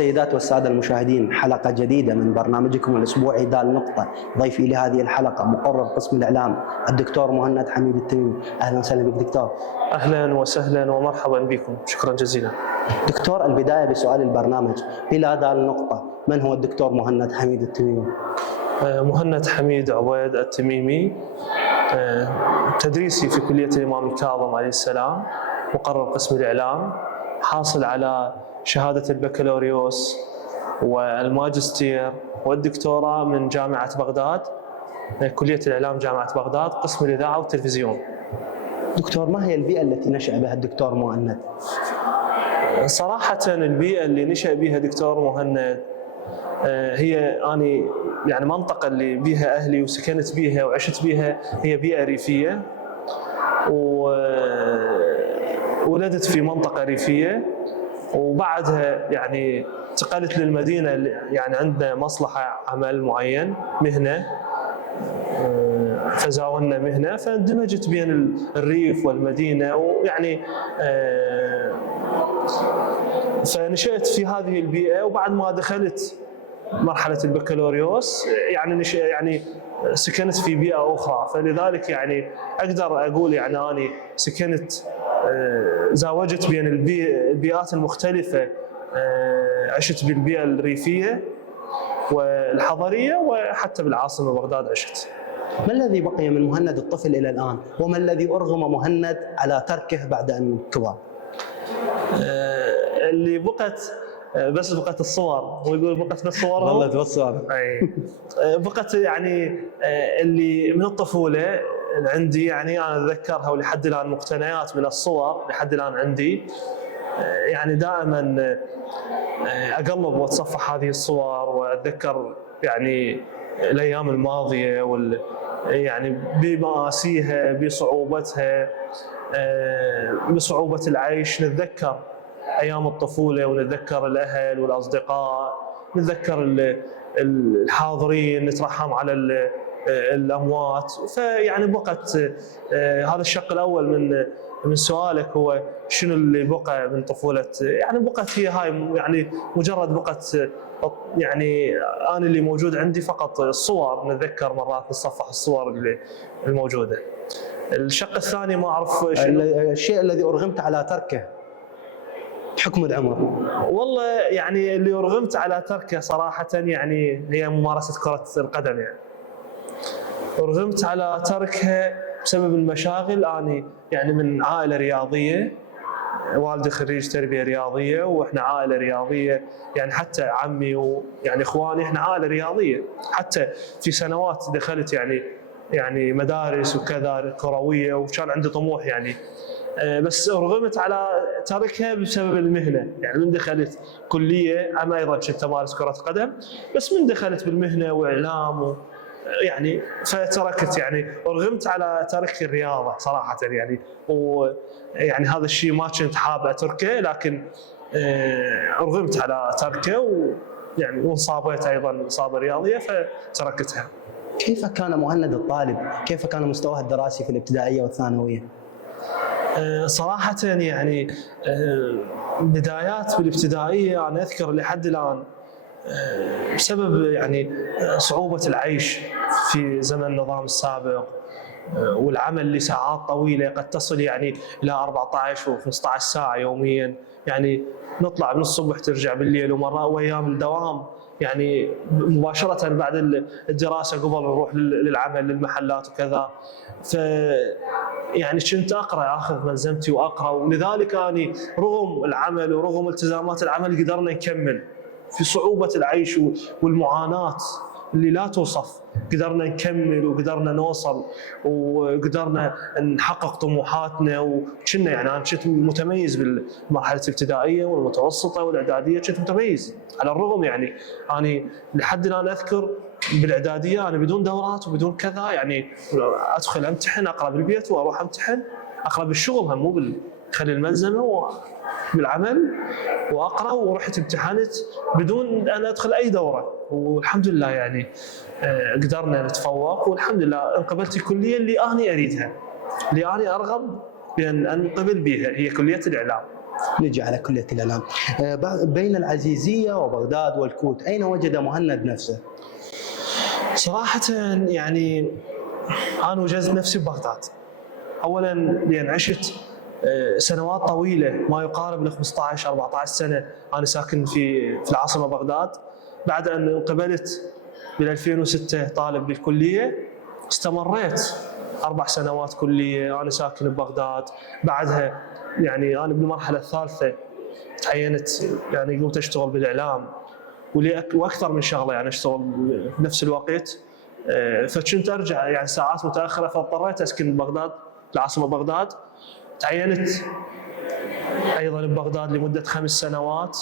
والسيدات والسادة المشاهدين، حلقة جديدة من برنامجكم الأسبوعي دال نقطة. ضيفي لهذه الحلقة مقرر قسم الإعلام الدكتور مهند حميد التميمي. أهلا وسهلا بك دكتور. أهلا وسهلا ومرحبا بكم، شكرا جزيلا. دكتور، البداية بسؤال البرنامج إلى دال نقطة، من هو الدكتور مهند حميد التميمي؟ مهند حميد عبيد التميمي، تدريسي في كلية الإمام الكاظم عليه السلام، مقرر قسم الإعلام، حاصل على شهادة البكالوريوس والماجستير والدكتوراه من جامعة بغداد، كلية الإعلام جامعة بغداد، قسم الإذاعة والتلفزيون. دكتور، ما هي البيئة التي نشأ بها الدكتور مهند؟ صراحة البيئة اللي نشأ بها دكتور مهند هي يعني منطقة اللي بيها أهلي وسكنت بيها وعشت بيها، هي بيئة ريفية، وولدت في منطقة ريفية، وبعدها يعني انتقلت للمدينة، يعني عندنا مصلحة عمل معين، مهنة، فزاولنا مهنة، فاندمجت بين الريف والمدينة، ويعني فنشأت في هذه البيئة. وبعد ما دخلت مرحلة البكالوريوس يعني سكنت في بيئة أخرى، فلذلك يعني أقدر أقول يعني أنا سكنت، زاوجت بين البيئات المختلفة، عشت بالبيئة الريفية والحضرية، وحتى بالعاصمة بغداد عشت. ما الذي بقي من مهند الطفل إلى الآن؟ وما الذي أرغم مهند على تركه بعد أن كبر؟ اللي بقت بقت الصور، هو يقول بقت بس صور، والله توصل. اي بقت يعني اللي من الطفولة عندي، يعني أنا أتذكرها ولحد الآن مقتنيات من الصور لحد الآن عندي. يعني دائما أقلب وأتصفح هذه الصور وأتذكر يعني الأيام الماضية يعني بمآسيها، بصعوبتها، بصعوبة العيش. نتذكر أيام الطفولة ونتذكر الأهل والأصدقاء، نتذكر الحاضرين، نترحم على الأموات. فيعني بقت هذا الشق الأول من سؤالك، هو شنو اللي بقى من طفولة، يعني بقت هي هاي، يعني مجرد بقت يعني أنا اللي موجود عندي فقط الصور، نتذكر مرات نتصفح الصور اللي الموجودة. الشق الثاني ما أعرف الشيء الذي أرغمت على تركه بحكم العمر. والله يعني اللي أرغمت على تركه صراحة يعني هي ممارسة كرة القدم. يعني أرغمت على تركها بسبب المشاغل. أنا يعني من عائلة رياضية، والدي خريج تربية رياضية، وإحنا عائلة رياضية، يعني حتى عمي ويعني إخواني إحنا عائلة رياضية. حتى في سنوات دخلت يعني مدارس وكذا كروية، وكان عندي طموح يعني، بس أرغمت على تركها بسبب المهنة. يعني من دخلت كلية، أنا أيضا كنت أمارس كرة قدم، بس من دخلت بالمهنة وإعلام يعني فتركت، يعني أرغمت على ترك الرياضة صراحة يعني. ويعني هذا الشيء ما كنت حاب أتركه، لكن أرغمت على تركه، ويعني وانصابت أيضا إصابة رياضية فتركتها. كيف كان مهند الطالب؟ كيف كان مستواه الدراسي في الابتدائية والثانوية؟ صراحة يعني بدايات بالابتدائية أنا أذكر لحد الآن، بسبب يعني صعوبة العيش في زمن النظام السابق، والعمل لساعات طويلة قد تصل يعني إلى 14 و15 ساعة يوميا. يعني نطلع من الصبح ترجع بالليل، ومرة وأيام الدوام يعني مباشرة بعد الدراسة قبل نروح للعمل للمحلات وكذا. ف يعني كنت أقرأ، أخذ ملزمتي وأقرأ، ولذلك أنا رغم العمل ورغم التزامات العمل قدرنا نكمل في صعوبة العيش والمعاناة اللي لا توصف. قدرنا نكمل وقدرنا نوصل وقدرنا نحقق طموحاتنا، وكنا يعني أنا كنت متميز بالمرحلة الابتدائية والمتوسطة والإعدادية، كنت متميز على الرغم يعني أنا لحد الآن أذكر بالإعدادية أنا بدون دورات وبدون كذا، يعني أدخل أمتحن، أقرأ بالبيت وأروح أمتحن، أقرأ بالشغل، هم مو خلي الملزمة بالعمل وأقرأ، ورحت امتحنت بدون أن أدخل أي دورة، والحمد لله يعني قدرنا نتفوق، والحمد لله انقبلت الكلية اللي أنا أريدها، اللي أنا أرغب بأن أنقبل بها، هي كلية الإعلام. نجي على كلية الإعلام. بين العزيزية وبغداد والكوت أين وجد مهند نفسه؟ صراحة يعني أنا وجدت نفسي ببغداد. أولاً لأن عشت سنوات طويلة ما يقارب ل 15-14 سنة أنا ساكن في العاصمة بغداد. بعد أن انقبلت بال 2006 طالب بالكلية، استمريت 4 سنوات كلية أنا ساكن ببغداد. بعدها يعني أنا بالمرحلة الثالثة تعينت، يعني قمت أشتغل بالإعلام واكثر من شغله، يعني اشتغل بنفس الوقت. فكنت ارجع يعني ساعات متاخره، فاضطريت اسكن ببغداد العاصمه بغداد. تعينت ايضا ببغداد لمده 5 سنوات،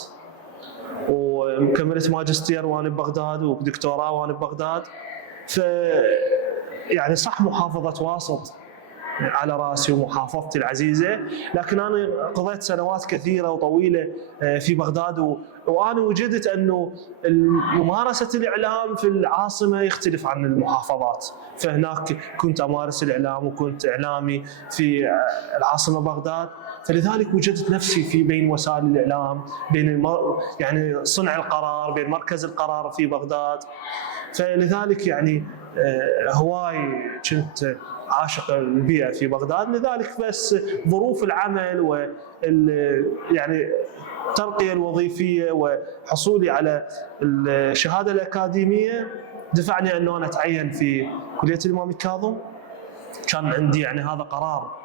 وكملت ماجستير وانا ببغداد ودكتوراه وانا ببغداد. ف يعني صح محافظه واسط على راسي ومحافظتي العزيزه، لكن انا قضيت سنوات كثيره وطويله في بغداد، وانا وجدت انه ممارسه الاعلام في العاصمه يختلف عن المحافظات. فهناك كنت امارس الاعلام وكنت اعلامي في العاصمه بغداد، فلذلك وجدت نفسي في بين وسائل الاعلام، بين يعني صنع القرار، بين مركز القرار في بغداد. فلذلك يعني هواي كنت عاشق البيئة في بغداد. لذلك بس ظروف العمل يعني الترقية الوظيفية وحصولي على الشهادة الأكاديمية دفعني أنه أنا أتعين في كلية الإمام الكاظم. كان عندي يعني هذا قرار،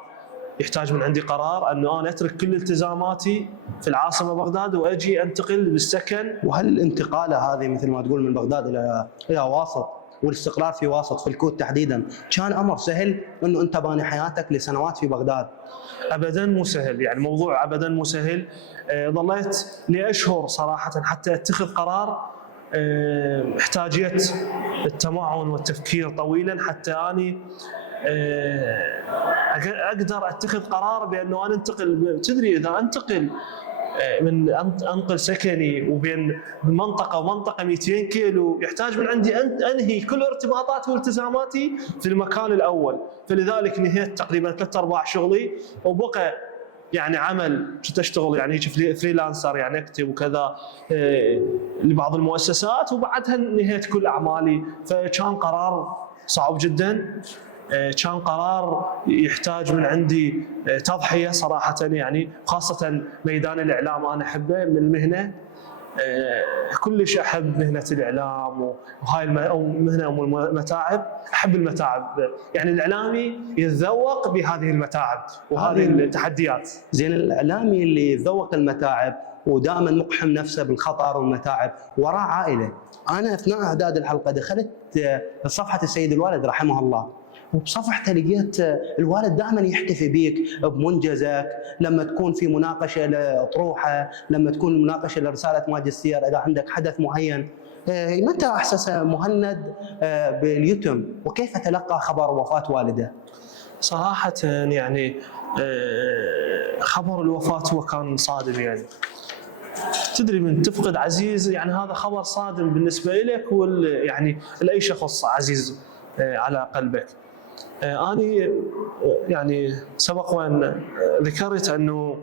يحتاج من عندي قرار أنه أنا أترك كل التزاماتي في العاصمة بغداد وأجي أنتقل بالسكن. وهل الانتقالة هذه مثل ما تقول من بغداد إلى واسط والاستقرار في واسط في الكوت تحديدا كان امر سهل انه انت باني حياتك لسنوات في بغداد؟ ابدا مو سهل، يعني موضوع ابدا مو سهل. ظليت لاشهر صراحه حتى اتخذ قرار. احتاجيت التمعن والتفكير طويلا حتى اني اقدر اتخذ قرار بانه انا انتقل. تدري اذا انتقل من انقل سكني وبين منطقه ومنطقه 200 كيلو، يحتاج من عندي انهي كل ارتباطاتي والتزاماتي في المكان الاول. فلذلك نهيت تقريبا 3/4 شغلي، وبقى يعني عمل كنت اشتغل يعني فريلانسر، يعني اكتب وكذا لبعض المؤسسات، وبعدها نهيت كل اعمالي. فكان قرار صعب جدا، كان قرار يحتاج من عندي تضحية صراحة، يعني خاصة ميدان الإعلام أنا أحبه من المهنة. كلش أحب مهنة الإعلام، وهاي المهنة أم المتاعب. أحب المتاعب، يعني الإعلامي يتذوق بهذه المتاعب وهذه التحديات. زين، الإعلامي اللي يتذوق المتاعب ودائما مقحم نفسه بالخطر والمتاعب وراه عائلة. أنا أثناء إعداد الحلقة دخلت صفحة السيد الوالد رحمه الله، وبصفحته لقيت الوالد دائما يحتفي بيك بمنجزك، لما تكون في مناقشه لاطروحه، لما تكون مناقشه لرساله ماجستير، اذا عندك حدث معين. متى احسس مهند باليتم وكيف تلقى خبر وفاه والده؟ صراحه يعني خبر الوفاه هو كان صادم. يعني تدري من تفقد عزيز، يعني هذا خبر صادم بالنسبه لك يعني لاي شخص عزيز على قلبك. أنا يعني سبق وأن ذكرت أنه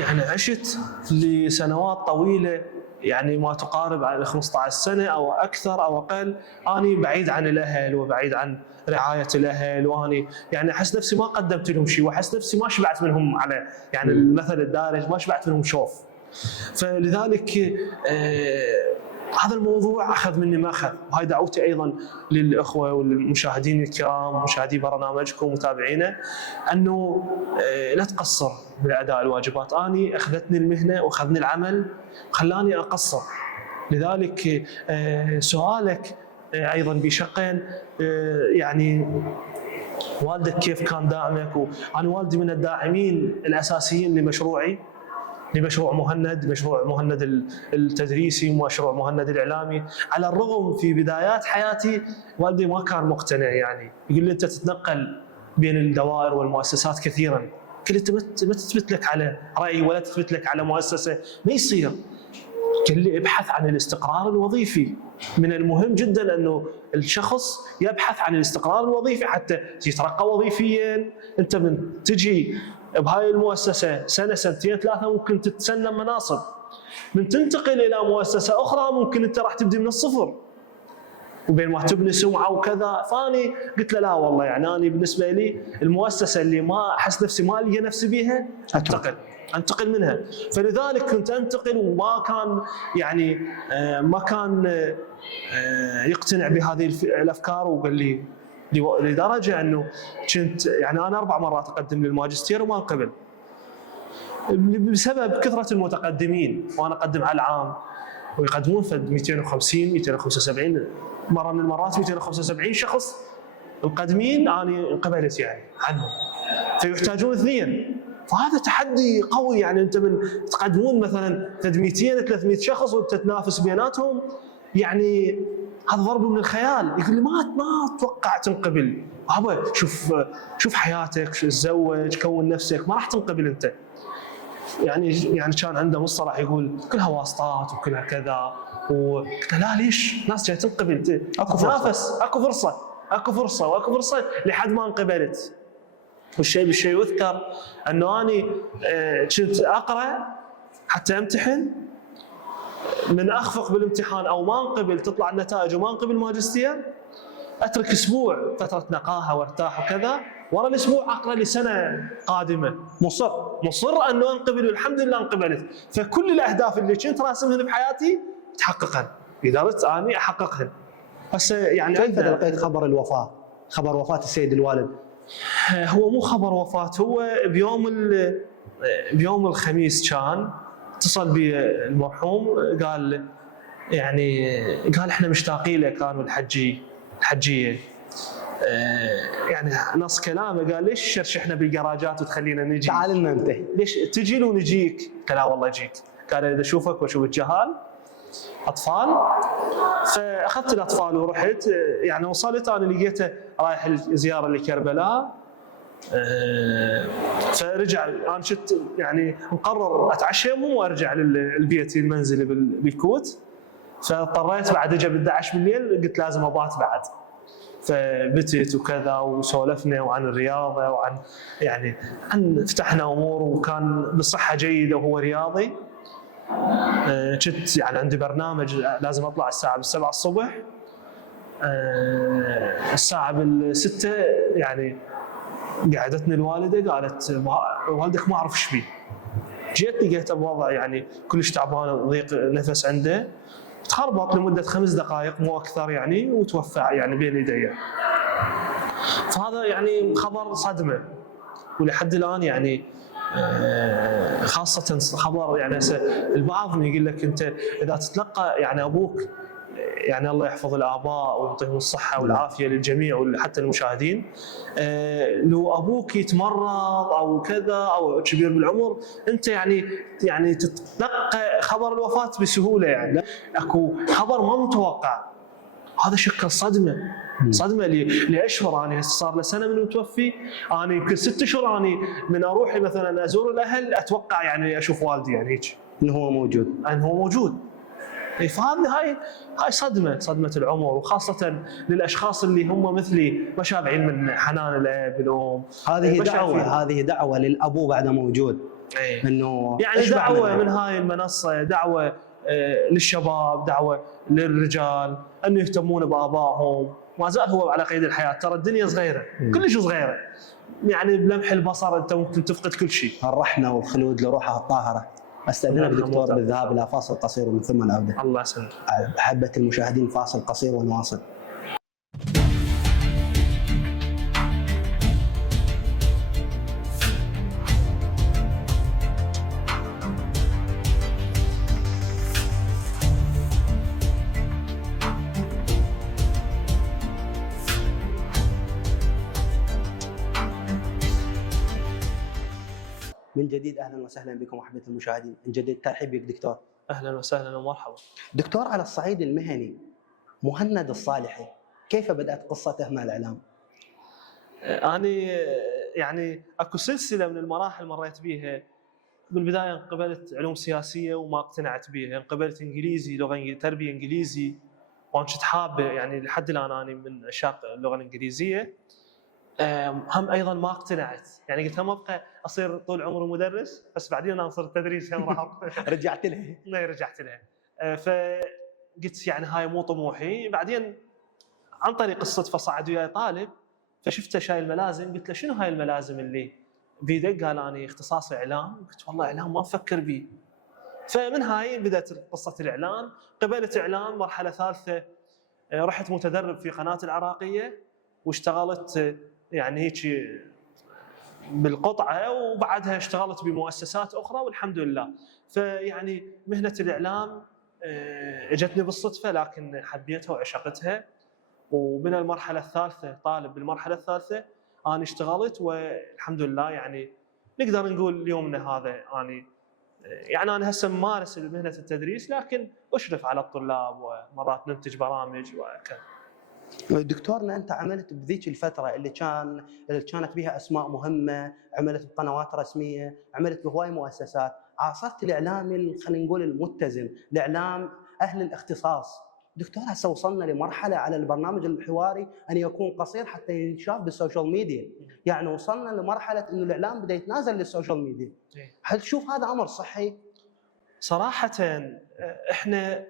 يعني عشت لسنوات طويلة، يعني ما تقارب على 15 سنة أو أكثر أو أقل، أنا بعيد عن الأهل وبعيد عن رعاية الأهل، وأنا يعني أحس نفسي ما قدمت لهم شيء، وأحس نفسي ما شبعت منهم، على يعني المثل الدارج ما شبعت منهم شوف. فلذلك هذا الموضوع أخذ مني ما أخذ. وهي دعوتي أيضا للأخوة والمشاهدين الكرام، مشاهدي برنامجكم ومتابعينا، أنه لا تقصر بأداء الواجبات. أنا أخذتني المهنة وأخذني العمل خلاني أقصر. لذلك سؤالك أيضا بشقين، يعني والدك كيف كان داعمك؟ وأنا والدي من الداعمين الأساسيين لمشروعي، لمشروع مهند التدريسي ومشروع مهند الإعلامي. على الرغم في بدايات حياتي والدي ما كان مقتنع، يعني يقول لي أنت تتنقل بين الدوائر والمؤسسات كثيرا، قلت ما تثبت لك على رأي ولا تثبت لك على مؤسسة، ما يصير. قال لي ابحث عن الاستقرار الوظيفي، من المهم جدا انه الشخص يبحث عن الاستقرار الوظيفي حتى يترقى وظيفيا. انت من تجي بهاي المؤسسه سنه سنتين ثلاثه ممكن تتسلم مناصب، من تنتقل الى مؤسسه اخرى ممكن انت راح تبدي من الصفر، وبين ما تبني سمعه وكذا. فاني قلت له لا والله يعني انا بالنسبه لي المؤسسه اللي ما احس نفسي ما القى نفسي بيها انتقل منها. فلذلك كنت انتقل، وما كان يعني ما كان يقتنع بهذه الافكار، وقال لي لدرجه انه كنت يعني انا 4 مرات اقدم للماجستير وما انقبل بسبب كثره المتقدمين، وانا اقدم على العام ويقدمون فد 250 275 مره من المرات 275 شخص مقدمين، انا انقبلت يعني عنهم، فيحتاجون 2. فهذا تحدي قوي. يعني انت من تقدمون مثلا 200 300 شخص وتتنافس بيناتهم، يعني هذا ضرب من الخيال. يقول لي ما اتوقع تنقبل، بابا شوف حياتك، تزوج، كون نفسك، ما راح تنقبل انت. يعني كان عنده مصطلح يقول كلها واسطات وكلها كذا، وقلت لا ليش؟ ناس جاي تنقبل، اكو تنافس، اكو فرصه لحد ما انقبلت. والشيء بالشيء يذكر انه اني كنت اقرا حتى امتحن، من اخفق بالامتحان او ما انقبل تطلع النتائج وما انقبل ماجستير، اترك اسبوع فتره نقاهه وارتاح وكذا، ورا الاسبوع اقرا لسنه قادمه، مصر انه انقبل، والحمد لله انقبلت. فكل الاهداف اللي كنت راسمهن بحياتي تحققن، قدرت اني احققهن. هسه يعني كيف تلقيت خبر الوفاه؟ خبر وفاه السيد الوالد؟ هو مو خبر وفاه، هو بيوم الخميس كان اتصل بي المرحوم، قال احنا مشتاقين لك انا والحجيه. يعني نص كلامه قال ليش شرشحنا بالجراجات وتخلينا نجي؟ تعال لنا انت، ليش تجي لو نجيك؟ قال لا والله اجيك. قال اذا اشوفك واشوف الجهال اطفال. فاخذت الاطفال ورحت. يعني وصلت انا لقيته رايح الزياره لكربلاء. فرجع انا شت يعني مقرر اتعشى يمهم وارجع للبيت المنزلي بالكوت. فاضطريت بعد اجى ب 11 بالليل، قلت لازم ابات بعد. فبتت وكذا وسولفنا وعن الرياضه وعن فتحنا امور، وكان بصحه جيده وهو رياضي. كنت يعني عندي برنامج لازم اطلع الساعه 7 الصبح. الساعه 6 يعني قعدتني الوالده قالت والدك ما اعرف ايش بيه. جيت لقيته بوضع يعني كلش تعبان، ضيق نفس عنده، تخربط لمده 5 دقائق مو اكثر يعني، وتوفى يعني بين يدي. فهذا يعني خبر صدمه، ولحد الان يعني خاصه خبر يعني البعض يقول لك انت اذا تتلقى يعني ابوك، يعني الله يحفظ الاباء ويعطيهم الصحه والعافيه للجميع وحتى المشاهدين، لو ابوك يتمرض او كذا او كبير بالعمر، انت يعني تتلقى خبر الوفاه بسهوله. يعني اكو خبر ما متوقع، هذا شكل صدمه لي اشهر. انا صار له سنه من متوفي، انا يمكن 6 اشهر اني من اروح مثلا ازور الاهل اتوقع يعني اشوف والدي يعني هيك انه هو موجود. فهذه هاي صدمه العمر، وخاصه للاشخاص اللي هم مثلي ما شابعين من حنان الاب الام. هذه دعوه للابو بعد موجود، انه يعني دعوه من هاي المنصه، دعوه للشباب، دعوه للرجال انه يهتمون بابائهم. ما زال هو على قيد الحياه، ترى الدنيا صغيره، كلش صغيره، يعني بلمح البصر انت ممكن تفقد كل شيء. الرحمه والخلود لروحها الطاهره. استاذنك دكتور بالذهاب الى فاصل قصير ومن ثم العوده. الله يسلمك. احبه المشاهدين، فاصل قصير ونواصل. من جديد اهلا وسهلا بكم احبه المشاهدين، من جديد ترحيب بك دكتور. اهلا وسهلا ومرحبا. دكتور، على الصعيد المهني، مهند الصالحي كيف بدات قصته مع الاعلام؟ انا يعني اكو سلسله من المراحل مريت بيها. بالبدايه انقبلت علوم سياسيه وما اقتنعت بيها، انقبلت انجليزي، لغه تربيه انجليزي وانا كنت حاب يعني لحد الان اني من عشاق اللغه الانجليزيه. هم ايضا ما اقتنعت، يعني قلت هم ابقى اصير طول عمري مدرس، بس بعدين انا صرت تدريس هم راح رجعت لها. لا رجعت لها. فقلت يعني هاي مو طموحي. بعدين عن طريق الصدفه صعد وياي طالب فشفته شايل ملازم، قلت له شنو هاي الملازم اللي بيدك؟ قال اني اختصاصي اعلام. قلت والله اعلام ما افكر به. فمن هاي بدات قصه الاعلان. قبلت اعلان مرحله ثالثه، رحت متدرب في قناه العراقيه واشتغلت يعني هيك بالقطعه، وبعدها اشتغلت بمؤسسات اخرى والحمد لله. فيعني مهنه الاعلام اجتني بالصدفه لكن حبيتها وعشقتها. ومن المرحله الثالثه طالب بالمرحله الثالثه انا اشتغلت والحمد لله. يعني نقدر نقول اليومنا هذا انا هسه ممارس مهنه التدريس، لكن اشرف على الطلاب ومرات ننتج برامج وكذا. دكتورنا، انت عملت بذيك الفتره اللي كانت بها اسماء مهمه، عملت بقنوات رسميه، عملت بهواي مؤسسات، عاصرت الاعلام خلينا نقول المتزن، الاعلام اهل الاختصاص. دكتور، هسه وصلنا لمرحله على البرنامج الحواري ان يكون قصير حتى ينشاف بالسوشيال ميديا، يعني وصلنا لمرحله انه الاعلام بدا يتنازل للسوشيال ميديا. هل تشوف هذا امر صحي؟ صراحه احنا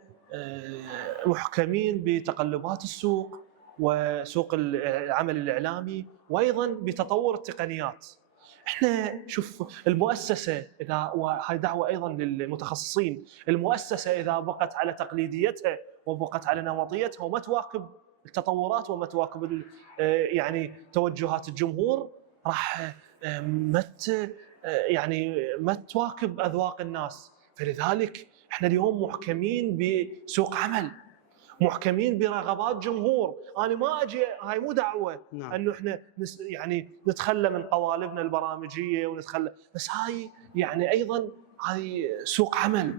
محكمين بتقلبات السوق وسوق العمل الاعلامي، وايضا بتطور التقنيات. احنا شوف المؤسسه اذا، وهي دعوه ايضا للمتخصصين، المؤسسه اذا بقت على تقليديتها وبقت على نمطيتها وما تواكب التطورات وما تواكب يعني توجهات الجمهور، راح ما تواكب اذواق الناس. فلذلك احنا اليوم محكمين بسوق عمل، محكمين برغبات جمهور. انا ما اجي، هاي مو دعوه انه احنا نتخلى من قوالبنا البرامجيه ونتخلى، بس هاي يعني ايضا هاي سوق عمل،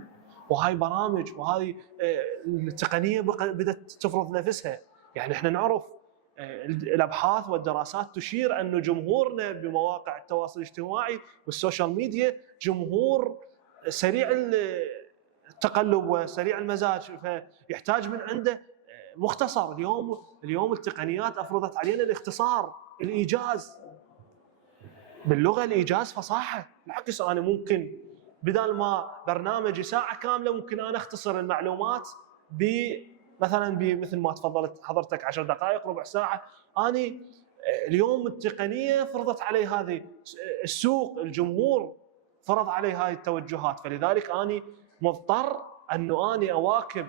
وهاي برامج، وهاي التقنيه بدات تفرض نفسها. يعني احنا نعرف الابحاث والدراسات تشير انه جمهورنا بمواقع التواصل الاجتماعي والسوشيال ميديا جمهور سريع التقلب وسريع المزاج، فيحتاج من عنده مختصر. اليوم التقنيات افرضت علينا الاختصار، الايجاز باللغه، الايجاز فصاحه. بالعكس انا ممكن بدل ما برنامجي ساعه كامله ممكن انا اختصر المعلومات مثلا مثل ما تفضلت حضرتك 10 دقائق ربع ساعه. اني اليوم التقنيه فرضت علي هذه، السوق الجمهور فرض علي هذه التوجهات، فلذلك اني مضطر انه اني اواكب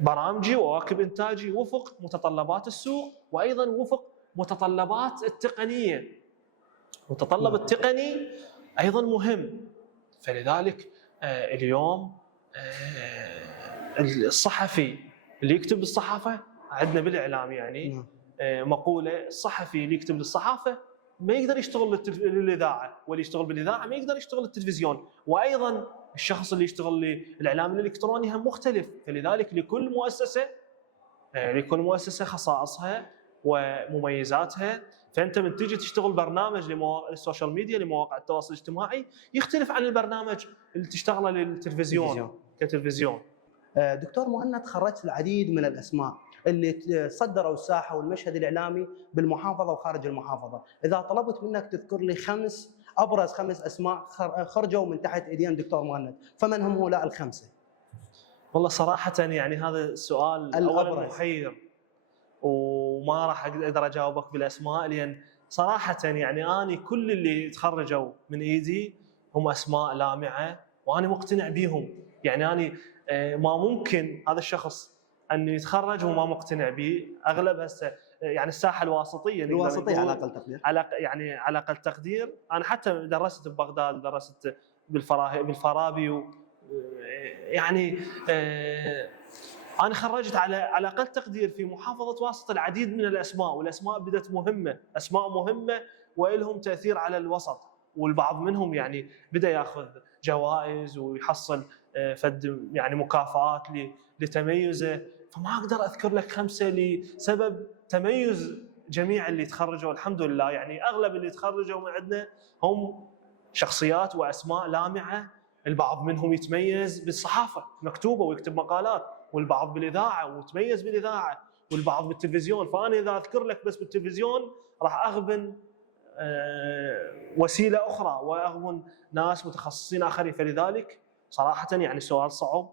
برامجي واواكب انتاجي وفق متطلبات السوق، وايضا وفق متطلبات التقنيه. متطلب التقني ايضا مهم. فلذلك اليوم الصحفي اللي يكتب بالصحافه، عندنا بالاعلام يعني مقوله، الصحفي اللي يكتب للصحافه ما يقدر يشتغل للاذاعه، واللي يشتغل بالاذاعه ما يقدر يشتغل للتلفزيون، وايضا الشخص اللي يشتغل للاعلام الالكتروني هم مختلف. فلذلك لكل مؤسسه خصائصها ومميزاتها. فانت من تيجي تشتغل برنامج للسوشيال ميديا لمواقع التواصل الاجتماعي يختلف عن البرنامج اللي تشتغله للتلفزيون كتلفزيون. دكتور مهند، خرجت العديد من الاسماء اللي صدروا الساحه والمشهد الاعلامي بالمحافظه وخارج المحافظه، اذا طلبت منك تذكر لي ابرز 5 اسماء خرجوا من تحت ايدين دكتور مهند، فمن هم هؤلاء الخمسه؟ والله صراحه يعني هذا السؤال اولا محير، وما راح اقدر اجاوبك بالاسماء، لان صراحه يعني اني كل اللي تخرجوا من ايدي هم اسماء لامعه وانا مقتنع بيهم. يعني اني ما ممكن هذا الشخص انه يتخرج وما مقتنع به. اغلب هسه يعني الساحه الواسطيه على اقل تقدير، على اقل تقدير. انا حتى درست ببغداد، درست بالفارابي يعني انا خرجت على اقل تقدير في محافظه واسط العديد من الاسماء، والاسماء بدت مهمه، اسماء مهمه والهم تاثير على الوسط، والبعض منهم يعني بدا ياخذ جوائز ويحصل فد يعني مكافآت لتميزه. فما اقدر اذكر لك 5 لسبب تميز جميع اللي تخرجوا الحمد لله. يعني اغلب اللي تخرجوا من عندنا هم شخصيات واسماء لامعه. البعض منهم يتميز بالصحافه، مكتوبه ويكتب مقالات، والبعض بالاذاعه وتميز بالاذاعه، والبعض بالتلفزيون. فانا اذا اذكر لك بس بالتلفزيون راح اغبن وسيله اخرى واغبن ناس متخصصين اخرين. فلذلك صراحه يعني سؤال صعب،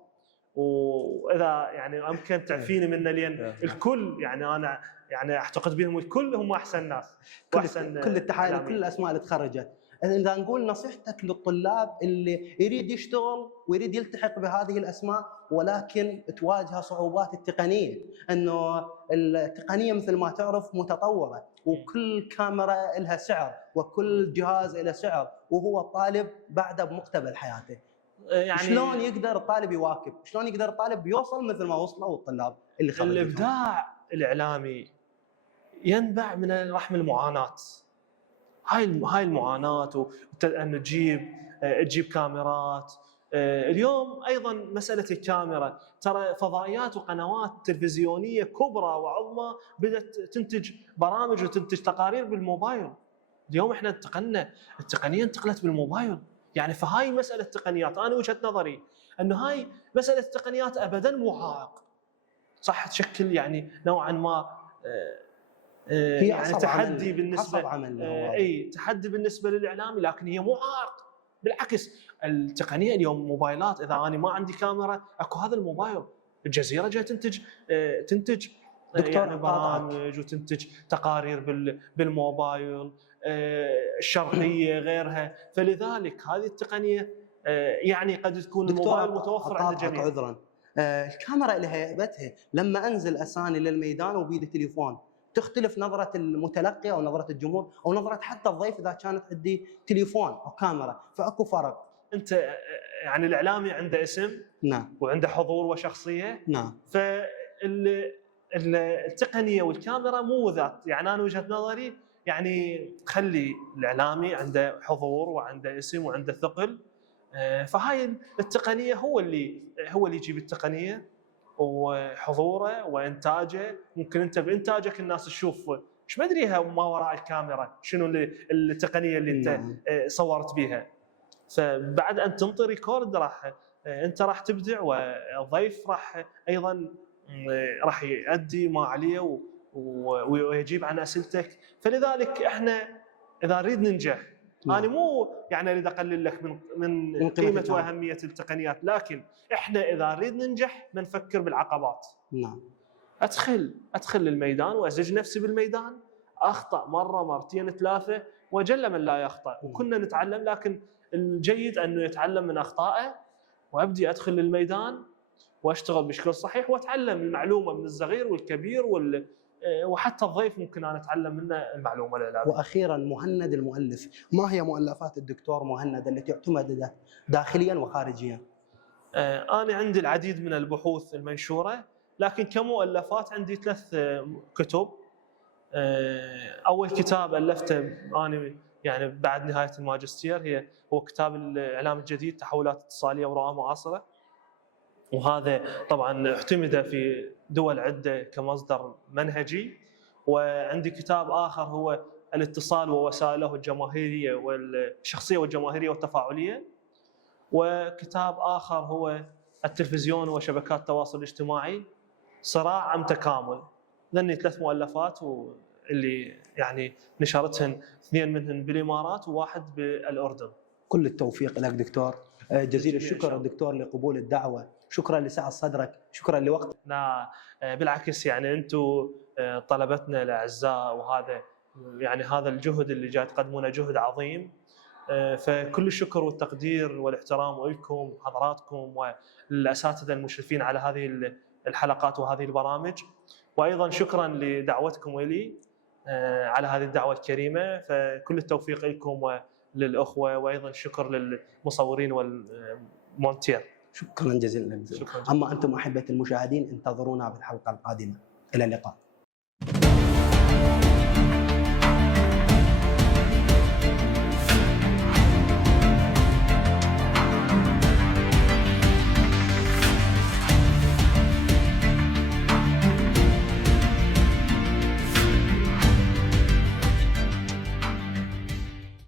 واذا يعني امكن تعفيني منه، لان الكل يعني انا يعني اعتقد بهم الكل هم احسن ناس واحسن كل التحايل كل الاسماء اللي تخرجت. اذا نقول نصيحتك للطلاب اللي يريد يشتغل ويريد يلتحق بهذه الاسماء ولكن تواجه صعوبات التقنيه، انه التقنيه مثل ما تعرف متطوره وكل كاميرا لها سعر وكل جهاز له سعر، وهو الطالب بعده بمقتبل حياته. يعني شلون يقدر الطالب يواكب؟ شلون يقدر الطالب يوصل مثل ما وصلوا الطلاب اللي خرجوا؟ الابداع الاعلامي ينبع من رحم المعاناه. هاي المعاناه، وان تجيب كاميرات. اليوم ايضا مساله الكاميرا، ترى فضائيات وقنوات تلفزيونيه كبرى وعظمى بدات تنتج برامج وتنتج تقارير بالموبايل. اليوم احنا التقنيه انتقلت بالموبايل. يعني فهاي مساله تقنيات، انا وجهه نظري انه هاي مساله التقنيات ابدا مو عائق، صح تشكل يعني نوعا ما هي يعني تحدي بالنسبه تحدي بالنسبه للاعلامي، لكن هي مو عائق. بالعكس التقنيه اليوم موبايلات، اذا انا ما عندي كاميرا اكو هذا الموبايل. الجزيره جاي تنتج يعني برامج وتنتج تقارير بالموبايل، الشرقيه غيرها. فلذلك هذه التقنيه يعني قد تكون الموبايل متوفر عند الجميع. عذرا، الكاميرا لها هيبتها. لما انزل اساني للميدان وبيدي تليفون تختلف نظره المتلقي او نظره الجمهور او نظره حتى الضيف اذا كانت عندي تليفون او كاميرا، فاكو فرق. انت يعني الاعلامي عنده اسم، نعم، وعنده حضور وشخصيه، نعم. التقنيه والكاميرا مو ذات. يعني انا وجهه نظري يعني خلي الاعلامي عنده حضور وعنده اسم وعنده ثقل، فهاي التقنيه هو اللي يجيب التقنيه وحضوره وانتاجه. ممكن انت بانتاجك الناس تشوف ايش ما ادريها ما وراء الكاميرا، شنو التقنيه اللي انت صورت بها. فبعد ان تنطي ريكورد انت راح تبدع، والضيف راح ايضا راح يؤدي ما عليه ويجيب عن اسئلتك. فلذلك احنا اذا نريد ننجح، انا مو يعني اريد اقلل لك من قيمه واهميه التقنيات، لكن احنا اذا نريد ننجح بنفكر بالعقبات. نعم. ادخل الميدان وازج نفسي بالميدان، اخطا مره مرتين ثلاثه، وجل من لا يخطا، وكنا نتعلم. لكن الجيد انه يتعلم من اخطائه، وابدي ادخل للميدان واشتغل بشكل صحيح واتعلم المعلومه من الصغير والكبير وحتى الضيف ممكن انا اتعلم منه المعلومه الاعلاميه. واخيرا مهند المؤلف، ما هي مؤلفات الدكتور مهند التي اعتمدت داخليا وخارجيا؟ انا عندي العديد من البحوث المنشوره، لكن كمؤلفات عندي 3 كتب. اول كتاب الفته انا يعني بعد نهايه الماجستير هو كتاب الاعلام الجديد، تحولات اتصاليه ورؤى معاصره، وهذا طبعا اعتمد في دول عده كمصدر منهجي. وعندي كتاب اخر هو الاتصال ووسائله الجماهيريه والشخصيه والجماهيريه والتفاعليه، وكتاب اخر هو التلفزيون وشبكات التواصل الاجتماعي، صراع ام تكامل. ذني 3 مؤلفات واللي يعني نشرتهن 2 منهن بالامارات وواحد بالاردن. كل التوفيق لك دكتور، جزيل الشكر دكتور لقبول الدعوه، شكرا لسعة صدرك، شكرا لوقتك. لا بالعكس، يعني انتم طلبتنا الاعزاء، وهذا يعني هذا الجهد اللي جاي تقدمونه جهد عظيم. فكل الشكر والتقدير والاحترام لكم حضراتكم والاساتذه المشرفين على هذه الحلقات وهذه البرامج، وايضا شكرا لدعوتكم لي على هذه الدعوه الكريمه. فكل التوفيق لكم وللاخوه، وايضا شكر للمصورين والمونتير. شكرا جزيلا. اما انتم احبه المشاهدين انتظرونا بالحلقه القادمه. الى اللقاء.